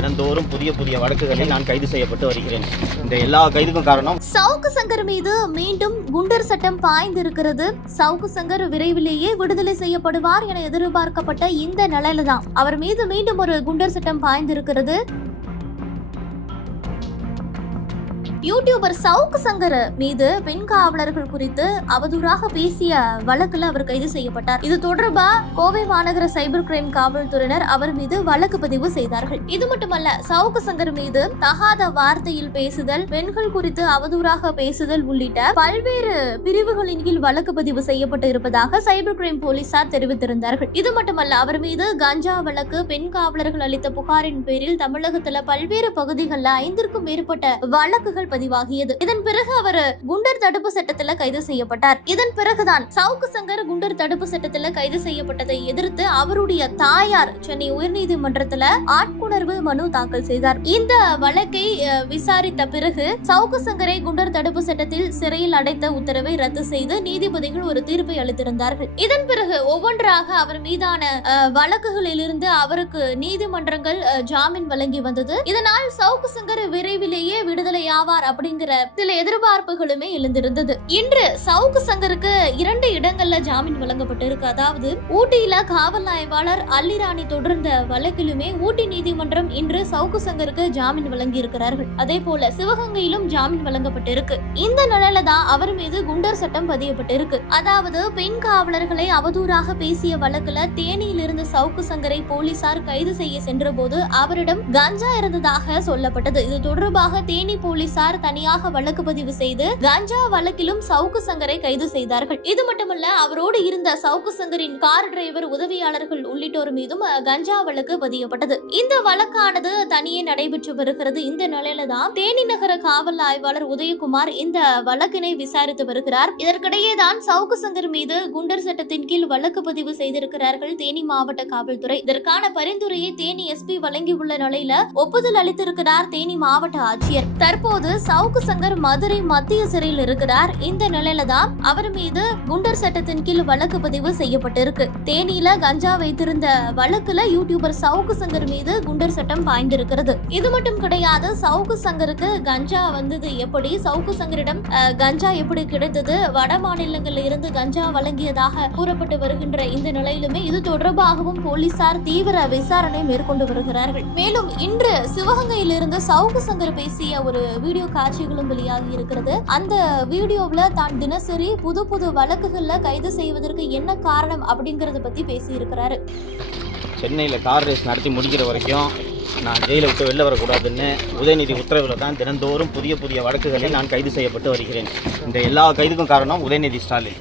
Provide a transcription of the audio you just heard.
தினந்தோறும் புதிய புதிய வழக்குகளில் நான் கைது செய்யப்பட்டு வருகிறேன். இந்த எல்லா கைதுக்கும் காரணம் சவுக்கு சங்கர் மீது மீண்டும் குண்டர் சட்டம் பாய்ந்திருக்கிறது. சவுக்கு சங்கர் விரைவிலேயே விடுதலை செய்யப்படுவார் என எதிர்பார்க்கப்பட்ட இந்த நிலையில தான் அவர் மீது மீண்டும் ஒரு குண்டர் சட்டம் பாய்ந்திருக்கிறது. யூடியூபர் சவுக்கு சங்கர் மீது பெண் காவலர்கள் குறித்து அவதூறாக பேசிய வழக்குல அவர் கைது செய்யப்பட்டார். இது தொடர்பா கோவை மாநகர சைபர் கிரைம் காவல்துறையினர் அவர் மீது வழக்கு பதிவு செய்தார்கள். இது மட்டுமல்ல சவுக்கு சங்கர் மீது தகாத வார்த்தையில் பேசுதல் பெண்கள் குறித்து அவதூறாக பேசுதல் உள்ளிட்ட பல்வேறு பிரிவுகளின் கீழ் வழக்கு பதிவு செய்யப்பட்டு இருப்பதாக சைபர் கிரைம் போலீசார் தெரிவித்திருந்தார்கள். இது மட்டுமல்ல அவர் மீது கஞ்சா வழக்கு பெண் காவலர்கள் அளித்த புகாரின் பேரில் தமிழகத்துல பல்வேறு பகுதிகளில் ஐந்திற்கும் மேற்பட்ட வழக்குகள் பதிவாகியது. இதன் பிறகு அவர் குண்டர் தடுப்பு சட்டத்துல கைது செய்யப்பட்டார். இதன் பிறகுதான் சவுக்கு சங்கர் குண்டர் தடுப்பு சட்டத்துல கைது செய்யப்பட்டதை எதிர்த்து அவருடைய தாயார் சென்னை உயர்நீதிமன்றத்துல ஆட்கொணர்வு மனு தாக்கல் செய்தார். இந்த வழக்கை விசாரித்த பிறகு சவுக்கு சங்கரை குண்டர் தடுப்பு சட்டத்தில் சிறையில் அடைத்த உத்தரவை ரத்து செய்து நீதிபதிகள் ஒரு தீர்ப்பை அளித்திருந்தார்கள். இதன் பிறகு ஒவ்வொன்றாக அவர் மீதான வழக்குகளிலிருந்து அவருக்கு நீதிமன்றங்கள் ஜாமீன் வழங்கி வந்தது. இதனால் சவுக்கு சங்கர் விரைவிலேயே விடுதலை ஆவார் அப்படிங்கிற சில எதிர்பார்ப்புகளுமே எழுந்திருந்தது. இன்று சவுக்கு சங்கருக்கு இரண்டு இடங்கள்ல ஜாமீன் வழங்கப்பட்டிருக்கு. அதாவது ஊட்டியில காவல் ஆய்வாளர் அல்லிராணி தொடர்ந்த வழக்கிலுமே ஊட்டி நீதிமன்றம் இன்று சவுக்கு சங்கருக்கு ஜாமீன் வழங்கி இருக்கிறார்கள் அதே போல சிவகங்கையிலும் ஜாமீன் வழங்கப்பட்டிருக்கு. இந்த நிலையில தான் அவர் மீது குண்டர் சட்டம் பதியப்பட்டிருக்கு. அதாவது பெண் காவலர்களை அவதூறாக பேசிய வழக்குல தேனியில் இருந்த சவுக்கு சங்கரை போலீசார் கைது செய்ய சென்ற போது அவரிடம் கஞ்சா இருந்ததாக சொல்லப்பட்டது. இது தொடர்பாக தேனி போலீசார் தனியாக வழக்கு பதிவு செய்து கஞ்சா வழக்கிலும் சவுக்கு சங்கரை கைது செய்தார்கள். இது மட்டுமல்ல அவரோடு இருந்த சவுக்கு சங்கரின் கார் டிரைவர் உதவியாளர்கள் உள்ளிட்டோர் மீதும் கஞ்சா வழக்கு பதியப்பட்டது. இந்த வழக்கானது தனியே நடைபெற்று வருகிறது. இந்த நிலையில தான் தேனி நகர காவல் ஆய்வாளர் உதயகுமார் இந்த வழக்கினை விசாரித்து வருகிறார். இதற்கிடையே தான் சவுக்கு சங்கர் மீது குண்டர் சட்டத்தின் கீழ் வழக்கு பதிவு செய்திருக்கிறார்கள் தேனி மாவட்ட காவல்துறை. இதற்கான பரிந்துரையை தேனி எஸ்பி வழங்கியுள்ள நிலையில ஒப்புதல் அளித்திருக்கிறார் தேனி மாவட்ட ஆட்சியர். தற்போது சவுக்கு சங்கர் மதுரை மத்திய சிறையில் இருக்கிறார். இந்த நிலையில தான் அவர் மீது குண்டர் சட்டத்தின் கீழ் வழக்கு பதிவு செய்யப்பட்டிருக்கு. தேனியில கஞ்சா வைத்திருந்த வழக்குல யூடியூபர் சவுக்கு சங்கர் மீது குண்டர் சட்டம் பாய்ந்திருக்கிறது. இது மட்டும் கிடையாது சவுக்கு சங்கருக்கு கஞ்சா வந்தது எப்படி? சவுக்கு சங்கரிடம் கஞ்சா எப்படி கிடைத்தது? வட மாநிலங்களில் இருந்து கஞ்சா வழங்கியதாக கூறப்பட்டு வருகின்ற இந்த நிலையிலுமே இது தொடர்பாகவும் போலீசார் தீவிர விசாரணை மேற்கொண்டு வருகிறார்கள். மேலும் இன்று சிவகங்கையில் இருந்து சவுக்கு சங்கர் பேசிய ஒரு வீடியோ காட்சிகளும் வெளியாகி இருக்கிறது. அந்த வீடியோவில் தான் தினசரி புது புது வழக்குகள்ல கைது செய்வதற்கு என்ன காரணம் அப்படிங்கறத பத்தி பேசியிருக்கிறாரு. சென்னையில் கார் ரேஸ் நடத்தி முடிக்கிற வரைக்கும் நான் ஜெயிலை விட்டு வெளில வரக்கூடாதுன்னு உதயநிதி உத்தரவில் தான் தினந்தோறும் புதிய புதிய வழக்குகளில் நான் கைது செய்யப்பட்டு வருகிறேன். இந்த எல்லா கைதுக்கும் காரணம் உதயநிதி ஸ்டாலின்.